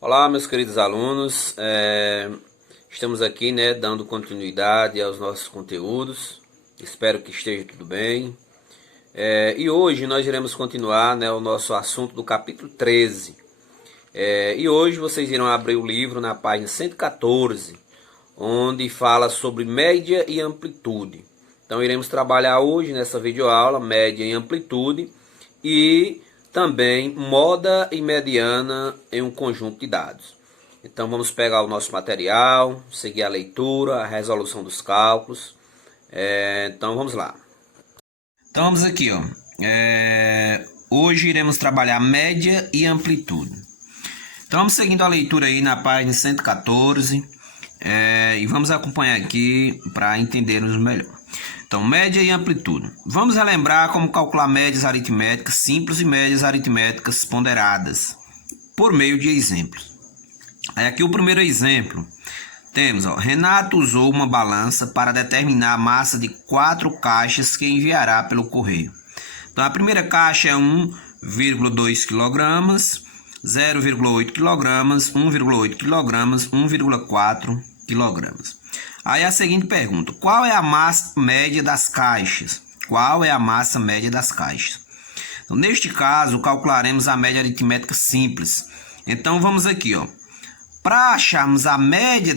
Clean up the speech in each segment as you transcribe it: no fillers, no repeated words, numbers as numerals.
Olá, meus queridos alunos, estamos aqui, né, dando continuidade aos nossos conteúdos. Espero que esteja tudo bem. E hoje nós iremos continuar, né, o nosso assunto do capítulo 13. E hoje vocês irão abrir o livro na página 114, onde fala sobre média e amplitude. Então iremos trabalhar hoje nessa videoaula média e amplitude e também moda e mediana em um conjunto de dados. Então vamos pegar o nosso material, seguir a leitura, a resolução dos cálculos. Então vamos lá. Então vamos aqui, ó. Hoje iremos trabalhar média e amplitude. Então vamos seguindo a leitura aí na página 114 e vamos acompanhar aqui para entendermos melhor. Então, média e amplitude. Vamos relembrar como calcular médias aritméticas simples e médias aritméticas ponderadas, por meio de exemplos. Aqui o primeiro exemplo. Temos, ó, Renato usou uma balança para determinar a massa de 4 caixas que enviará pelo correio. Então, a primeira caixa é 1,2 kg, 0,8 kg, 1,8 kg, 1,4 kg. Aí a seguinte pergunta: qual é a massa média das caixas? Qual é a massa média das caixas? Então, neste caso, calcularemos a média aritmética simples. Então, vamos aqui, ó. Para acharmos a média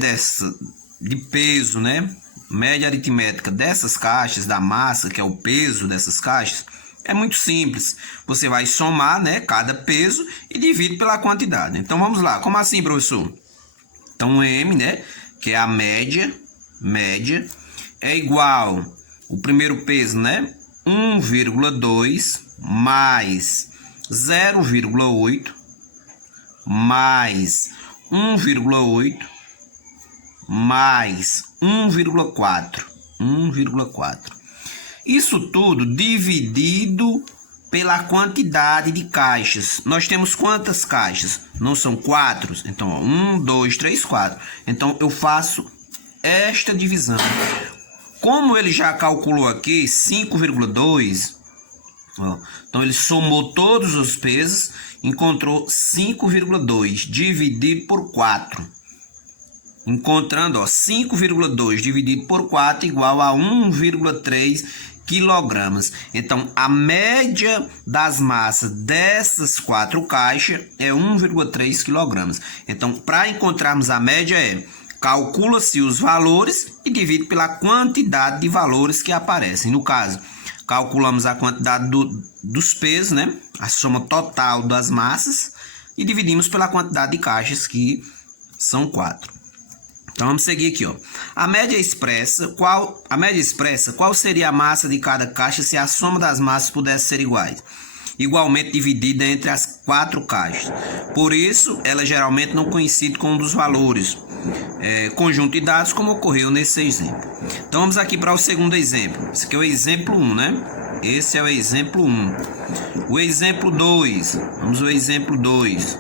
de peso, né? Média aritmética dessas caixas, da massa, que é o peso dessas caixas, é muito simples. Você vai somar, né, cada peso e divide pela quantidade. Então, vamos lá. Como assim, professor? Então, M, né, que é a média, é igual, o primeiro peso, né, 1,2 mais 0,8 mais 1,8 mais 1,4. Isso tudo dividido pela quantidade de caixas. Nós temos quantas caixas? Não são 4? Então, ó, 1, 2, 3, 4. Então, eu faço esta divisão. Como ele já calculou aqui 5,2, então ele somou todos os pesos, encontrou 5,2 dividido por 4. Encontrando, ó, 5,2 dividido por 4 igual a 1,3 quilogramas. Então, a média das massas dessas 4 caixas é 1,3 quilogramas. Então, para encontrarmos a média calcula-se os valores e divide pela quantidade de valores que aparecem. No caso, calculamos a quantidade dos pesos, né? A soma total das massas, e dividimos pela quantidade de caixas, que são 4. Então vamos seguir aqui, ó. A média expressa, qual seria a massa de cada caixa se a soma das massas pudesse ser iguais? Igualmente dividida entre as 4 caixas. Por isso, ela é geralmente não coincide com um dos valores. Conjunto de dados, como ocorreu nesse exemplo. Então vamos aqui para o segundo exemplo. Esse aqui é o exemplo 1, né? Esse é o exemplo 1. O exemplo 2. Vamos ao exemplo 2.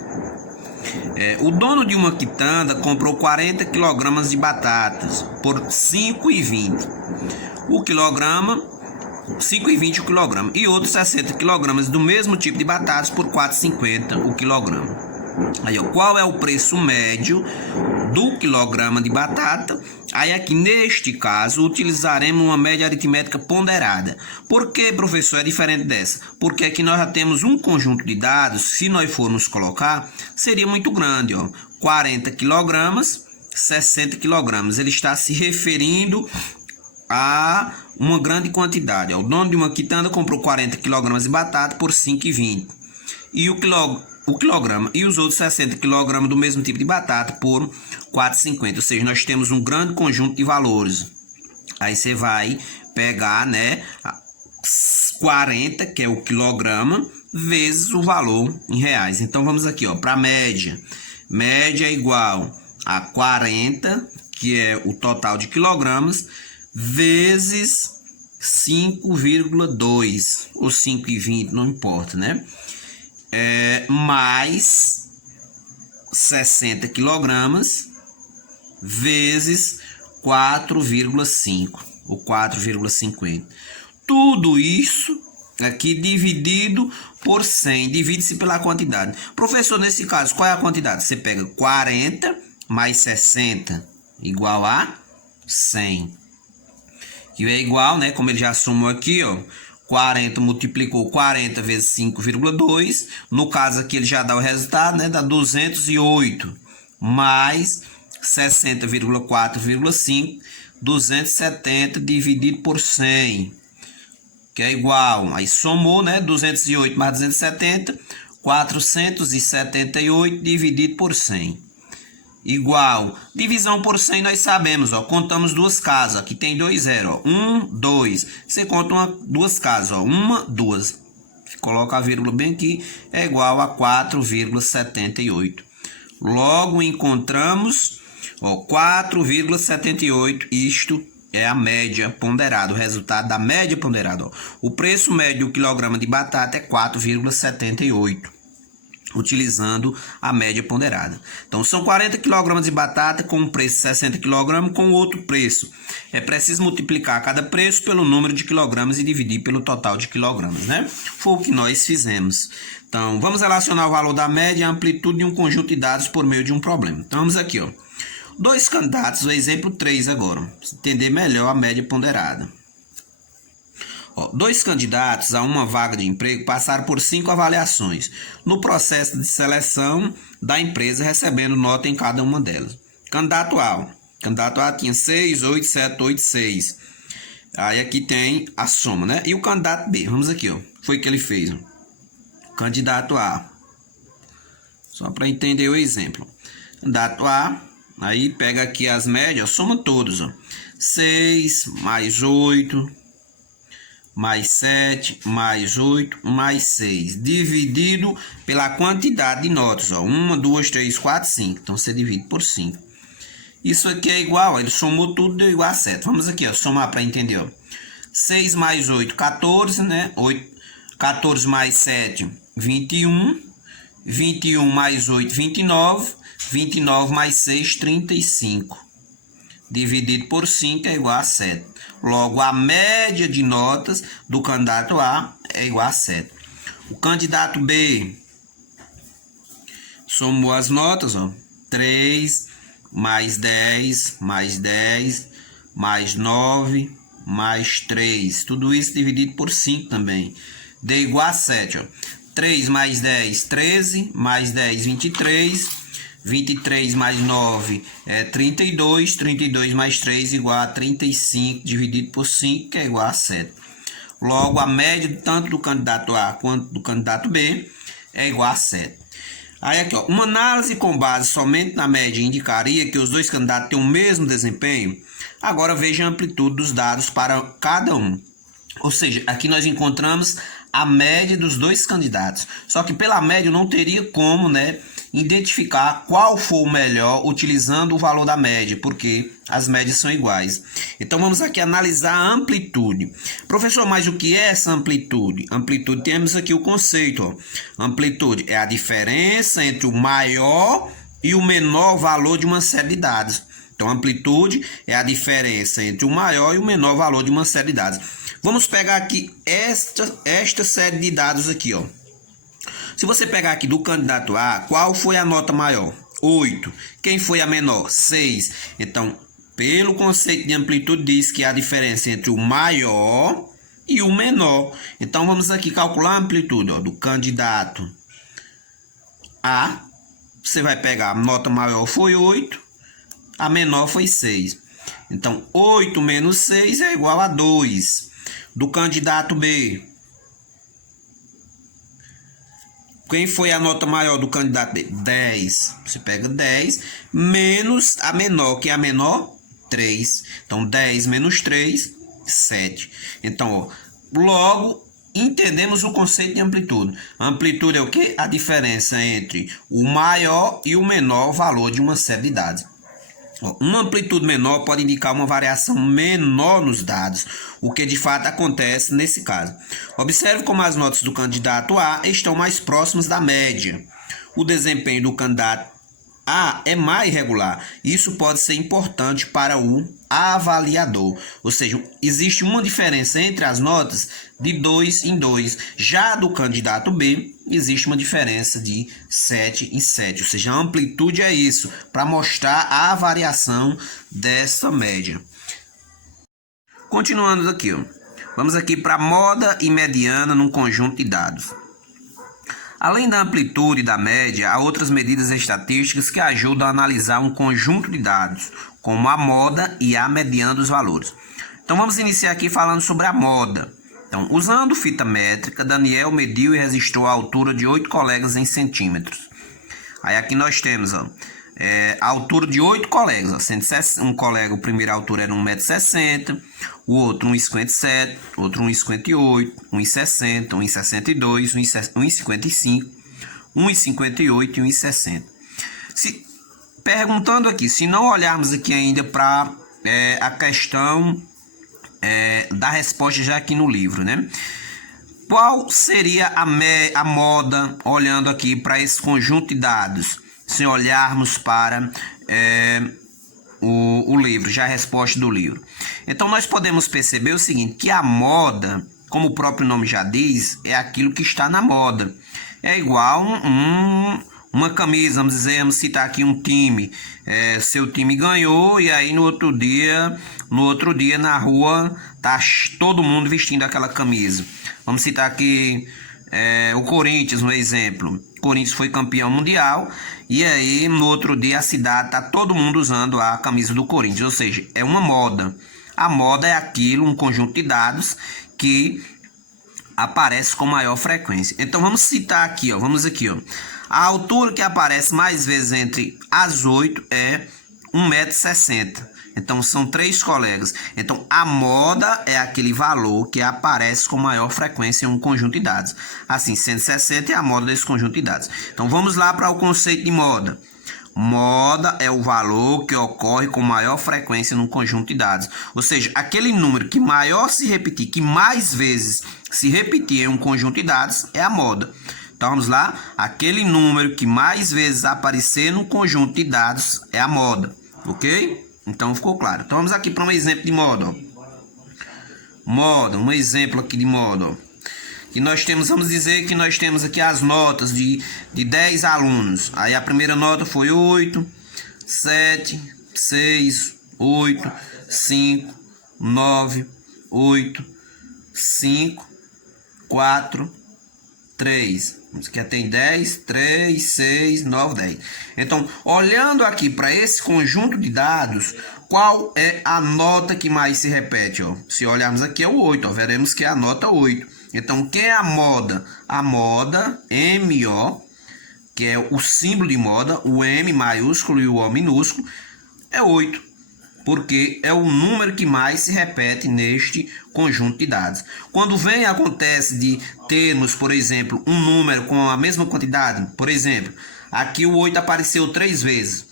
O dono de uma quitanda comprou 40 kg de batatas por 5,20. O quilograma, 5,20 o quilograma. E outros 60 kg do mesmo tipo de batatas por 4,50 o quilograma. Aí, ó, qual é o preço médio do quilograma de batata? Aí aqui neste caso utilizaremos uma média aritmética ponderada. Por que, professor, é diferente dessa? Porque aqui nós já temos um conjunto de dados, se nós formos colocar, seria muito grande, ó. 40 quilogramas, 60 quilogramas. Ele está se referindo a uma grande quantidade. Ó. O dono de uma quitanda comprou 40 kg de batata por 5,20. E o quilograma e os outros 60 kg do mesmo tipo de batata por 4,50. Ou seja, nós temos um grande conjunto de valores. Aí você vai pegar, né, 40, que é o quilograma, vezes o valor em reais. Então vamos aqui, ó, para a média. Média é igual a 40, que é o total de quilogramas, vezes 5,2 ou 5,20, não importa, né? Mais 60 quilogramas vezes 4,5 ou 4,50. Tudo isso aqui dividido por 100. Divide-se pela quantidade. Professor, nesse caso, qual é a quantidade? Você pega 40 mais 60 igual a 100. Que é igual, né? Como ele já sumou aqui, ó. 40 multiplicou 40 vezes 5,2. No caso aqui ele já dá o resultado, né? Dá 208 mais 60,4,5. 270 dividido por 100. Que é igual, aí somou, né? 208 mais 270, 478 dividido por 100. Igual, divisão por 100 nós sabemos, ó, contamos duas casas, aqui tem 2 zeros, ó, 1, 2. Você conta duas casas, ó, 1, 2. Coloca a vírgula bem aqui, é igual a 4,78. Logo encontramos, ó, 4,78, isto é a média ponderada, o resultado da média ponderada. Ó. O preço médio do quilograma de batata é 4,78, utilizando a média ponderada. Então, são 40 kg de batata com um preço de 60 kg com outro preço. É preciso multiplicar cada preço pelo número de quilogramas e dividir pelo total de quilogramas, né? Foi o que nós fizemos. Então, vamos relacionar o valor da média e a amplitude de um conjunto de dados por meio de um problema. Então, vamos aqui, ó. Dois candidatos, o exemplo 3 agora, para entender melhor a média ponderada. Ó, dois candidatos a uma vaga de emprego passaram por 5 avaliações no processo de seleção da empresa, recebendo nota em cada uma delas. Candidato A tinha 6, 8, 7, 8, 6. Aí aqui tem a soma, né? E o candidato B, vamos aqui, ó, foi o que ele fez. Ó. Candidato A, só para entender o exemplo. Candidato A, aí pega aqui as médias, soma todos, ó. 6 mais 8, mais 7, mais 8, mais 6. Dividido pela quantidade de notas, ó. 1, 2, 3, 4, 5. Então, você divide por 5. Isso aqui é igual, ele somou tudo, deu igual a 7. Vamos aqui, ó, somar para entender, ó. 6 mais 8, 14, né? 14 mais 7, 21. 21 mais 8, 29. 29 mais 6, 35. Dividido por 5 é igual a 7. Logo, a média de notas do candidato A é igual a 7. O candidato B somou as notas, ó. 3 mais 10, mais 10, mais 9, mais 3. Tudo isso dividido por 5 também. Deu igual a 7, ó. 3 mais 10, 13, mais 10, 23. 23 mais 9 é 32, 32 mais 3 igual a 35, dividido por 5, que é igual a 7. Logo, a média tanto do candidato A quanto do candidato B é igual a 7. Aí aqui, ó, uma análise com base somente na média indicaria que os dois candidatos têm o mesmo desempenho. Agora veja a amplitude dos dados para cada um. Ou seja, aqui nós encontramos a média dos dois candidatos. Só que pela média não teria como, né, identificar qual for o melhor utilizando o valor da média, porque as médias são iguais. Então vamos aqui analisar a amplitude. Professor, mas o que é essa amplitude? Amplitude, temos aqui o conceito, ó. Amplitude é a diferença entre o maior e o menor valor de uma série de dados. Então amplitude é a diferença entre o maior e o menor valor de uma série de dados. Vamos pegar aqui esta série de dados aqui, ó. Se você pegar aqui do candidato A, qual foi a nota maior? 8. Quem foi a menor? 6. Então, pelo conceito de amplitude, diz que a diferença entre o maior e o menor. Então, vamos aqui calcular a amplitude, ó, do candidato A. Você vai pegar a nota maior foi 8, a menor foi 6. Então, 8 menos 6 é igual a 2. Do candidato B, quem foi a nota maior do candidato B? 10. Você pega 10 menos a menor, que é a menor, 3. Então, 10 menos 3, 7. Então, ó, logo, entendemos o conceito de amplitude. A amplitude é o quê? A diferença entre o maior e o menor valor de uma série de dados. Uma amplitude menor pode indicar uma variação menor nos dados, o que de fato acontece nesse caso. Observe como as notas do candidato A estão mais próximas da média. O desempenho do candidato A é mais irregular. Isso pode ser importante para o avaliador. Ou seja, existe uma diferença entre as notas de 2 em 2. Já do candidato B, existe uma diferença de 7 em 7. Ou seja, a amplitude é isso, para mostrar a variação dessa média. Continuando aqui, ó. Vamos aqui para moda e mediana num conjunto de dados. Além da amplitude e da média, há outras medidas estatísticas que ajudam a analisar um conjunto de dados, como a moda e a mediana dos valores. Então vamos iniciar aqui falando sobre a moda. Então, usando fita métrica, Daniel mediu e registrou a altura de 8 colegas em centímetros. Aí aqui nós temos a altura de 8 colegas. Ó. Um colega, a primeira altura era 1,60 m, o outro 1,57 m, outro 1,58 m, 1,60 m, 1,62 m, 1,55 m, 1,58 m e 1,60 m. Perguntando aqui, se não olharmos aqui ainda para a questão da resposta já aqui no livro, né? Qual seria a moda, olhando aqui para esse conjunto de dados, se olharmos para o livro, já a resposta do livro? Então, nós podemos perceber o seguinte, que a moda, como o próprio nome já diz, é aquilo que está na moda. É igual uma camisa, vamos citar aqui um time. Seu time ganhou e aí no outro dia na rua tá todo mundo vestindo aquela camisa. Vamos citar aqui o Corinthians, no exemplo. O Corinthians foi campeão mundial e aí no outro dia a cidade tá todo mundo usando a camisa do Corinthians, ou seja, é uma moda. A moda é aquilo, um conjunto de dados que aparece com maior frequência. Então vamos citar aqui, ó, a altura que aparece mais vezes entre as 8 é 1,60 m. Então são 3 colegas. Então a moda é aquele valor que aparece com maior frequência em um conjunto de dados. Assim, 160 é a moda desse conjunto de dados. Então vamos lá para o conceito de moda. Moda é o valor que ocorre com maior frequência num conjunto de dados. Ou seja, aquele número que maior se repetir, que mais vezes se repetir em um conjunto de dados, é a moda. Então vamos lá, aquele número que mais vezes aparecer num conjunto de dados é a moda, ok? Então ficou claro. Então vamos aqui para um exemplo de moda. Ó. Moda, um exemplo aqui de moda. Ó. Que nós temos, vamos dizer que nós temos aqui as notas de 10 alunos. Aí a primeira nota foi 8, 7, 6, 8, 5, 9, 8, 5, 4, 3. Aqui tem 10, 3, 6, 9, 10. Então, olhando aqui para esse conjunto de dados, qual é a nota que mais se repete? Ó? Se olharmos aqui é o 8, ó, veremos que é a nota 8. Então, quem é a moda? A moda, MO, que é o símbolo de moda, o M maiúsculo e o O minúsculo, é 8. Porque é o número que mais se repete neste conjunto de dados. Quando acontece de termos, por exemplo, um número com a mesma quantidade, por exemplo, aqui o 8 apareceu 3 vezes.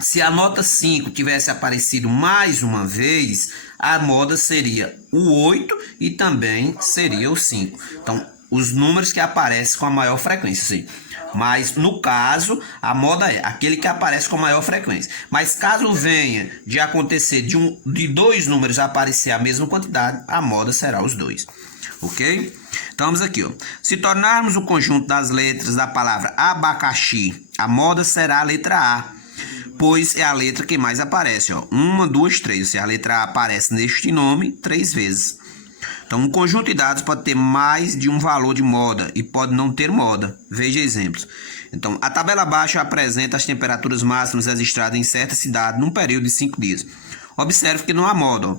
Se a nota 5 tivesse aparecido mais uma vez, a moda seria o 8 e também seria o 5. Então, os números que aparecem com a maior frequência, sim. Mas no caso, a moda é aquele que aparece com maior frequência. Mas caso venha de acontecer de 2 números aparecer a mesma quantidade, a moda será os 2. Ok? Então vamos aqui, ó. Se tornarmos o conjunto das letras da palavra abacaxi, a moda será a letra A, pois é a letra que mais aparece, ó. 1, 2, 3. Se a letra A aparece neste nome 3 vezes. Então, um conjunto de dados pode ter mais de um valor de moda e pode não ter moda. Veja exemplos. Então, a tabela abaixo apresenta as temperaturas máximas registradas em certa cidade num período de 5 dias. Observe que não há moda. Ó.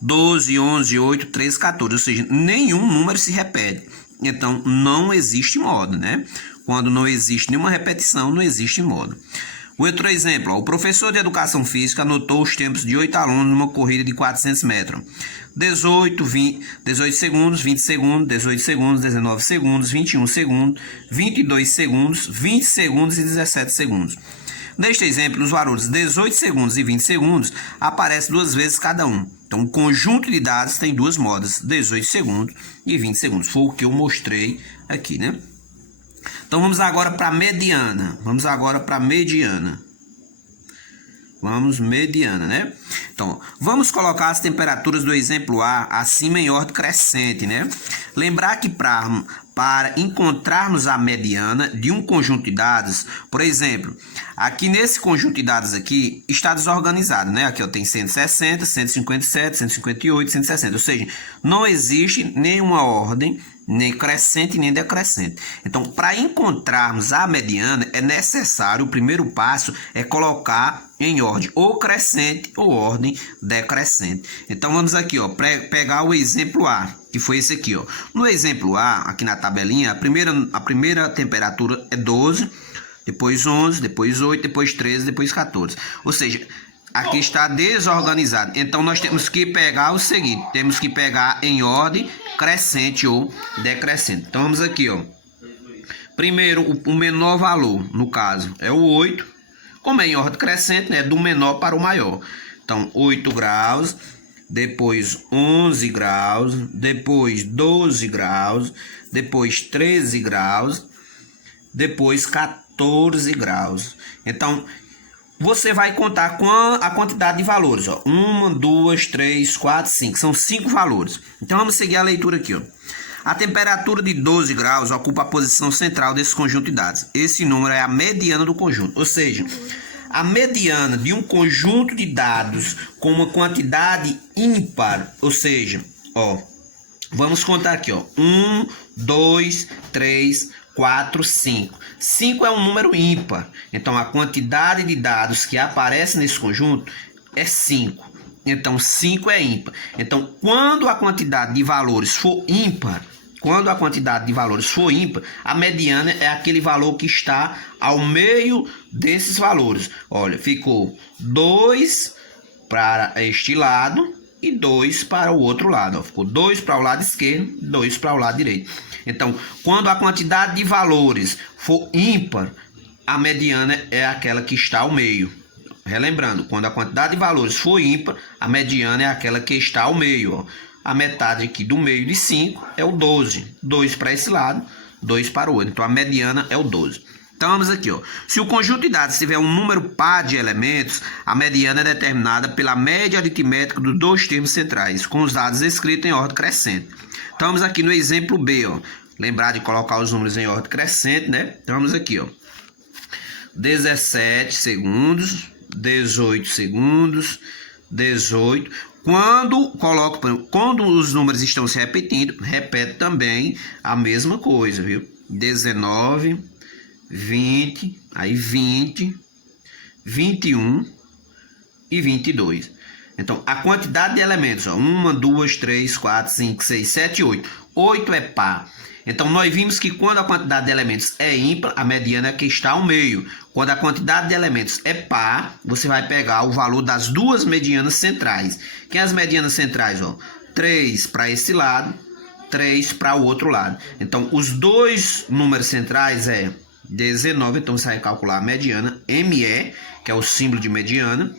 12, 11, 8, 13, 14. Ou seja, nenhum número se repete. Então, não existe moda, né? Quando não existe nenhuma repetição, não existe moda. Outro exemplo, ó, o professor de educação física anotou os tempos de 8 alunos numa corrida de 400 metros. 18 segundos, 20 segundos, 18 segundos, 19 segundos, 21 segundos, 22 segundos, 20 segundos e 17 segundos. Neste exemplo, os valores 18 segundos e 20 segundos aparecem 2 vezes cada um. Então, o conjunto de dados tem 2 modas, 18 segundos e 20 segundos. Foi o que eu mostrei aqui, né? Então, vamos agora para a mediana. Vamos, mediana, né? Então, vamos colocar as temperaturas do exemplo A acima em ordem crescente, né? Lembrar que para encontrarmos a mediana de um conjunto de dados, por exemplo, aqui nesse conjunto de dados aqui está desorganizado, né? Aqui tem 160, 157, 158, 160, ou seja, não existe nenhuma ordem nem crescente nem decrescente. Então, para encontrarmos a mediana, é necessário, o primeiro passo é colocar em ordem ou crescente ou ordem decrescente. Então, vamos aqui, ó, pegar o exemplo A, que foi esse aqui, ó. No exemplo A, aqui na tabelinha, a primeira temperatura é 12, depois 11, depois 8, depois 13, depois 14. Ou seja, aqui está desorganizado. Então, nós temos que pegar o seguinte, temos que pegar em ordem crescente ou decrescente. Então, vamos aqui, ó. Primeiro, o menor valor, no caso, é o 8. Como é em ordem crescente, né, do menor para o maior. Então, 8 graus, depois 11 graus, depois 12 graus, depois 13 graus, depois 14 graus. Então, você vai contar com a quantidade de valores, ó. 1, 2, 3, 4, 5. São 5 valores. Então, vamos seguir a leitura aqui, ó. A temperatura de 12 graus ocupa a posição central desse conjunto de dados. Esse número é a mediana do conjunto. Ou seja, a mediana de um conjunto de dados com uma quantidade ímpar. Ou seja, ó, vamos contar aqui, ó. 1, 2, 3, 4, 5. 5 é um número ímpar. Então, a quantidade de dados que aparece nesse conjunto é 5. Então, 5 é ímpar. Então, quando a quantidade de valores for ímpar, a mediana é aquele valor que está ao meio desses valores. Olha, ficou 2 para este lado e 2 para o outro lado. Ó. Ficou 2 para o lado esquerdo, 2 para o lado direito. Então, quando a quantidade de valores for ímpar, a mediana é aquela que está ao meio. Relembrando, quando a quantidade de valores for ímpar, a mediana é aquela que está ao meio. Ó. A metade aqui do meio de 5 é o 12. 2 para esse lado, 2 para o outro. Então, a mediana é o 12. Então, vamos aqui. Ó. Se o conjunto de dados tiver um número par de elementos, a mediana é determinada pela média aritmética dos dois termos centrais, com os dados escritos em ordem crescente. Então, vamos aqui no exemplo B. Ó. Lembrar de colocar os números em ordem crescente, né? Então, vamos aqui. Ó. 17 segundos, 18 segundos, 18. Quando os números estão se repetindo, repete também a mesma coisa, viu? 19, 20, aí 20, 21 e 22. Então, a quantidade de elementos, ó, 1, 2, 3, 4, 5, 6, 7, 8. 8 é par. Então, nós vimos que quando a quantidade de elementos é ímpar, a mediana é que está ao meio. Quando a quantidade de elementos é par, você vai pegar o valor das duas medianas centrais. Que é as medianas centrais? Ó, 3 para esse lado, 3 para o outro lado. Então, os dois números centrais é 19. Então, você vai calcular a mediana, ME, que é o símbolo de mediana,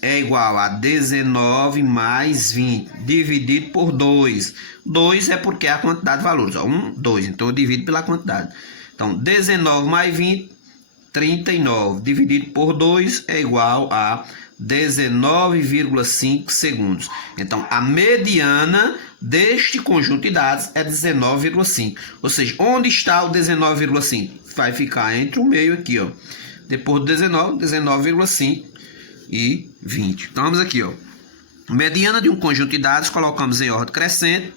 é igual a 19 mais 20, dividido por 2. 2 é porque é a quantidade de valores. 1, 2. Então, eu divido pela quantidade. Então, 19 mais 20, 39. Dividido por 2 é igual a 19,5 segundos. Então, a mediana deste conjunto de dados é 19,5. Ou seja, onde está o 19,5? Vai ficar entre o meio aqui, ó. Depois do 19, 19,5. E 20. Então, vamos aqui, ó. Mediana de um conjunto de dados, colocamos em ordem crescente,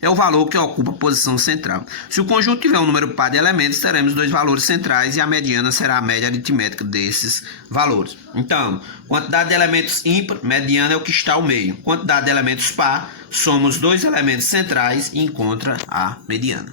é o valor que ocupa a posição central. Se o conjunto tiver um número par de elementos, teremos dois valores centrais e a mediana será a média aritmética desses valores. Então, quantidade de elementos ímpar, mediana é o que está ao meio. Quantidade de elementos par, somos dois elementos centrais e encontra a mediana.